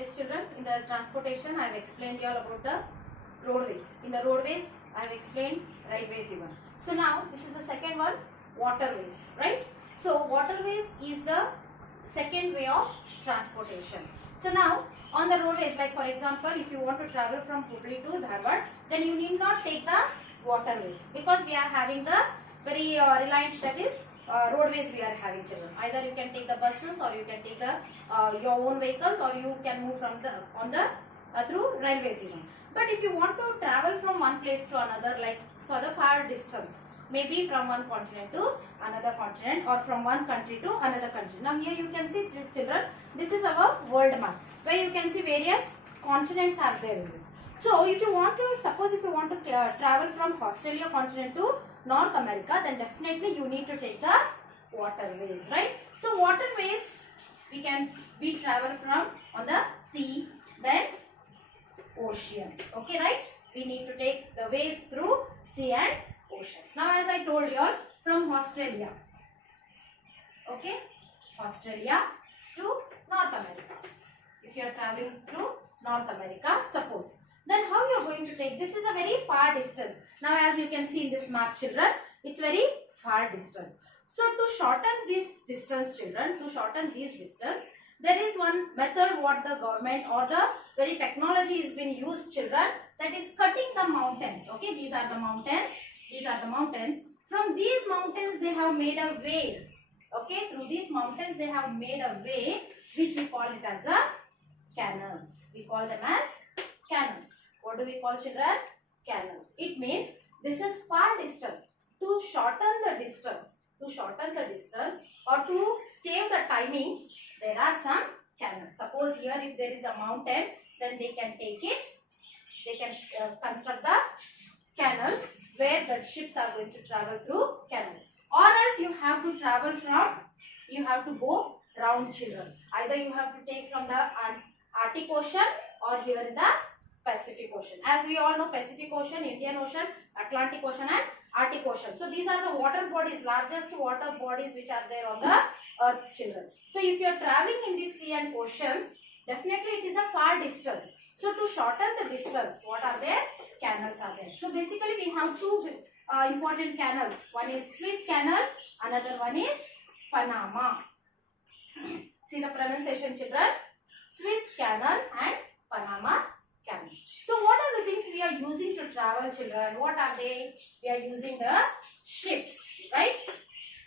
Yes children, in the transportation I have explained you all about the roadways. In the roadways I have explained railways even. So now this is the second one, waterways, right? So waterways is the second way of transportation. So now on the roadways, like for example, if you want to travel from Hubli to Dharwad, then you need not take the waterways because we are having the very reliant, that is roadways we are having children. Either you can take the buses or you can take the your own vehicles, or you can move from the through railways even. But if you want to travel from one place to another, like for the far distance, maybe from one continent to another continent or from one country to another country. Now here you can see children, this is our world map where you can see various continents are there in this. So if you want to, suppose if you want to travel from Australia continent to North America, then definitely you need to take the waterways, right? So waterways we travel from on the sea, then oceans, okay, right? We need to take the ways through sea and oceans. Now as I told you all, from Australia, okay, Australia to North America. If you are traveling to North America, suppose, then how you are going to take? This is a very far distance. Now as you can see in this map children, it's very far distance. So to shorten this distance children, to shorten this distance, there is one method what the government or the very technology is being used children, that is cutting the mountains. Okay, these are the mountains. These are the mountains. From these mountains they have made a way. Okay, through these mountains they have made a way which we call it as a canals. We call them as canals. What do we call children? Canals. It means this is far distance. To shorten the distance, or to save the timing, there are some canals. Suppose here if there is a mountain, then they can take it. They can construct the canals where the ships are going to travel through canals. Or else you have to travel from, you have to go round children. Either you have to take from the Arctic Ocean or here in the Pacific Ocean. As we all know, Pacific Ocean, Indian Ocean, Atlantic Ocean and Arctic Ocean. So these are the water bodies, largest water bodies which are there on the earth children. So if you are traveling in this sea and oceans, definitely it is a far distance. So to shorten the distance, what are there? Canals are there. So basically we have two important canals. One is Suez Canal, another one is Panama. See the pronunciation children, Suez Canal and Panama Canal. So what are the things we are using to travel children? What are they? We are using the ships, right?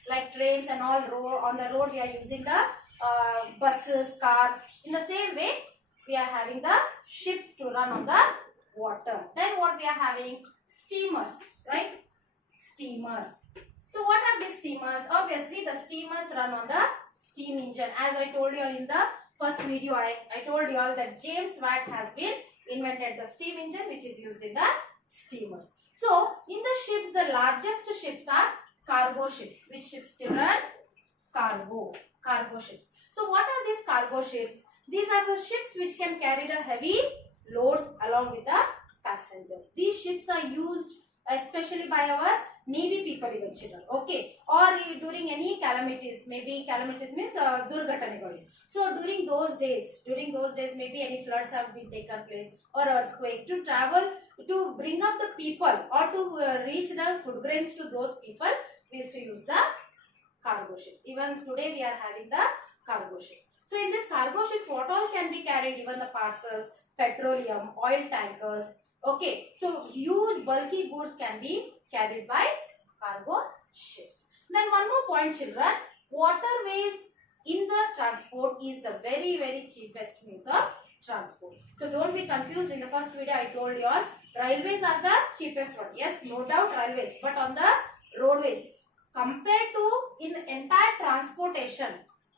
Like trains and all on the road we are using the buses, cars. In the same way we are having the ships to run on the water. Then what we are having? Steamers, right? Steamers. So what are these steamers? Obviously the steamers run on the steam engine. As I told you in the first video, I told you all that James Watt has been invented the steam engine which is used in the steamers. So in the ships, the largest ships are cargo ships. Which ships children? Cargo ships. So what are these cargo ships? These are the ships which can carry the heavy loads along with the passengers. These ships are used especially by our Navy people even children, okay, or during any calamities. Maybe calamities means durghatana. So during those days maybe any floods have been taken place or earthquake, to travel, to bring up the people or to reach the food grains to those people, we used to use the cargo ships. Even today we are having the cargo ships. So in this cargo ships, what all can be carried? Even the parcels, petroleum, oil tankers. Okay, so huge bulky goods can be carried by cargo ships. Then one more point children, waterways in the transport is the very, very cheapest means of transport. So don't be confused. In the first video I told you all, railways are the cheapest one. Yes, no doubt railways, but on the roadways, compared to in entire transportation,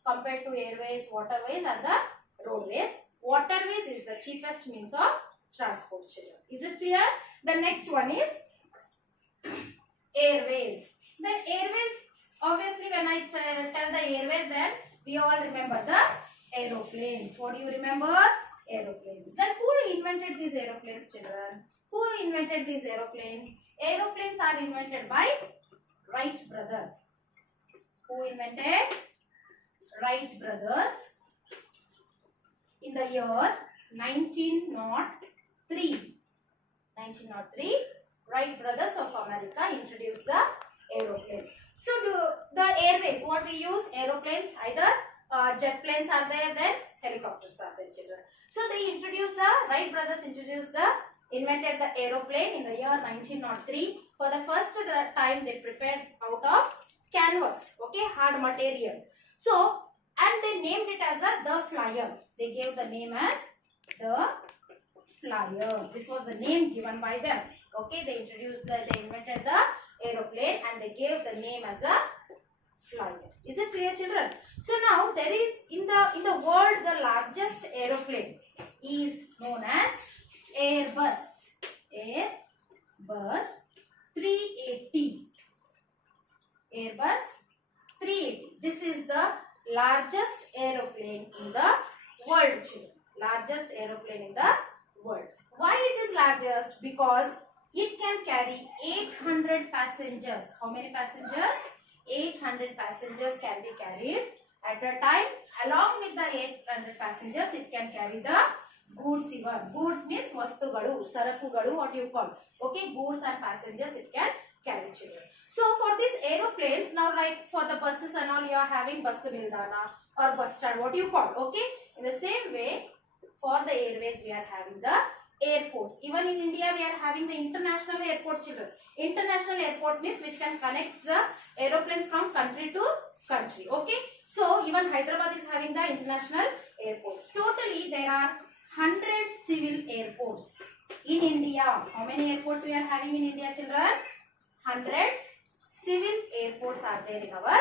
compared to airways, waterways and the roadways, waterways is the cheapest means of transport children. Is it clear? The next one is airways. The airways, obviously when I tell the airways, then we all remember the aeroplanes. What do you remember? Aeroplanes. Then who invented these aeroplanes children? Who invented these aeroplanes? Aeroplanes are invented by Wright brothers. Who invented? Wright brothers. In the year 1903. 1903, Wright brothers of America introduced the aeroplanes. So the airways, what we use, aeroplanes, either jet planes are there, then helicopters are there, children. So they introduced the, Wright brothers invented the aeroplane in the year 1903. For the first time they prepared out of canvas, okay, hard material. So, and they named it as the Flyer. They gave the name as the Flyer. This was the name given by them. Okay, they invented the aeroplane and they gave the name as a Flyer. Is it clear, children? So now there is in the world the largest aeroplane is known as Airbus. Airbus 380. Airbus 380. This is the largest aeroplane in the world, children. Largest aeroplane in the world. Why it is largest? Because it can carry 800 passengers. How many passengers? 800 passengers can be carried at a time. Along with the 800 passengers, it can carry the goods even. Goods means vastugalu, sarakugalu, what you call. Okay, goods and passengers it can carry, children. So for these aeroplanes, now like for the buses and all, you are having bus nildana or bus stand, what you call. Okay, in the same way, for the airways we are having the airports. Even in India we are having the international airport, children. International airport means which can connect the aeroplanes from country to country. Okay, so even Hyderabad is having the international airport. Totally there are 100 civil airports in India. How many airports we are having in India, children? 100 civil airports are there in our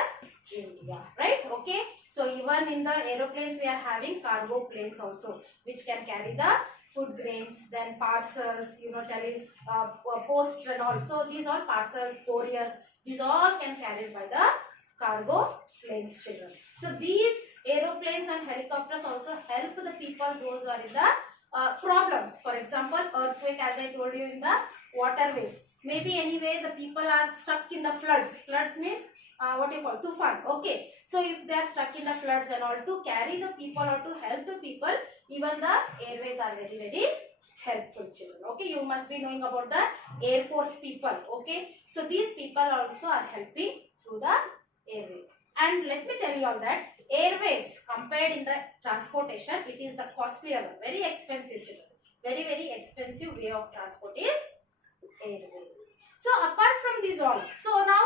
India, right? Okay, so even in the aeroplanes we are having cargo planes also, which can carry the food grains, then parcels, post and all. So these are parcels, couriers, these all can carried by the cargo planes, children. So these aeroplanes and helicopters also help the people, those are in the problems. For example, earthquake, as I told you, in the waterways. Maybe anyway the people are stuck in the floods. Floods means what you call tufan. Okay, so if they are stuck in the floods and all, to carry the people or to help the people, even the airways are very, very helpful, children. Okay, you must be knowing about the Air Force people. Okay, so these people also are helping through the airways. And let me tell you all that airways, compared in the transportation, it is the costlier, very expensive, children. Very, very expensive way of transport is airways. So apart from this all, so now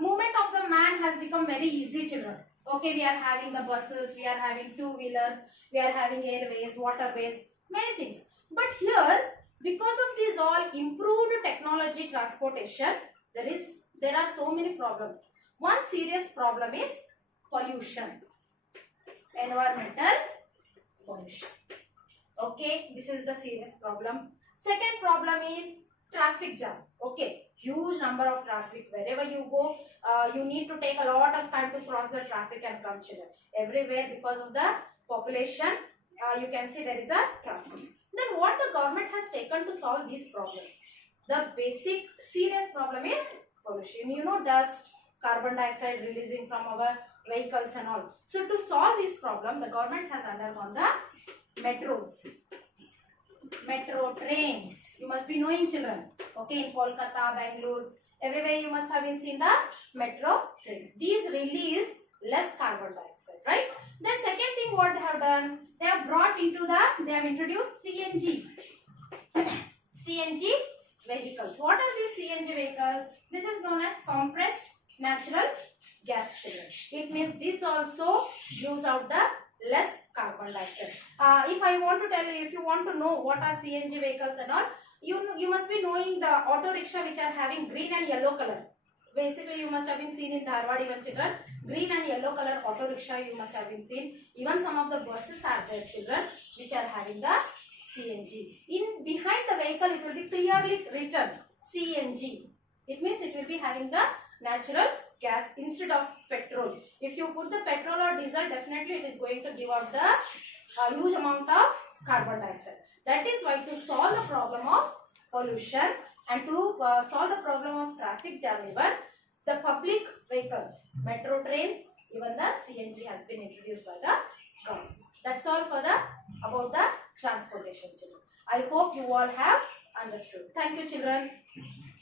movement of the man has become very easy, children. Okay, we are having the buses, we are having two-wheelers, we are having airways, waterways, many things. But here, because of this all improved technology transportation, there are so many problems. One serious problem is pollution, environmental pollution. Okay, this is the serious problem. Second problem is traffic jam. Okay, huge number of traffic. Wherever you go, you need to take a lot of time to cross the traffic and come, children. Everywhere, because of the population, you can see there is a traffic. Then what the government has taken to solve these problems? The basic serious problem is pollution. You know, dust, carbon dioxide releasing from our vehicles and all. So to solve this problem, the government has undergone the metros. Metro trains. You must be knowing, children. Okay, in Kolkata, Bangalore, everywhere you must have been seen the metro trains. These release less carbon dioxide, right? Then second thing what they have done, they have introduced CNG. CNG vehicles. What are these CNG vehicles? This is known as compressed natural gas, children. It means this also gives out the less carbon dioxide. If I want to tell you, if you want to know what are CNG vehicles and all, you must be knowing the auto rickshaw which are having green and yellow color. Basically, you must have been seen in Dharwad, even, children. Green and yellow color auto rickshaw you must have been seen. Even some of the buses are there, children, which are having the CNG. Behind the vehicle, it will be clearly written CNG. It means it will be having the natural gas instead of petrol. If you put the petrol or diesel, definitely it is going to give out the huge amount of carbon dioxide. That is why, to solve the problem of pollution and to solve the problem of traffic jam, even the public vehicles, metro trains, even the CNG has been introduced by the government. That's all for the about the transportation, children. I hope you all have understood. Thank you, children.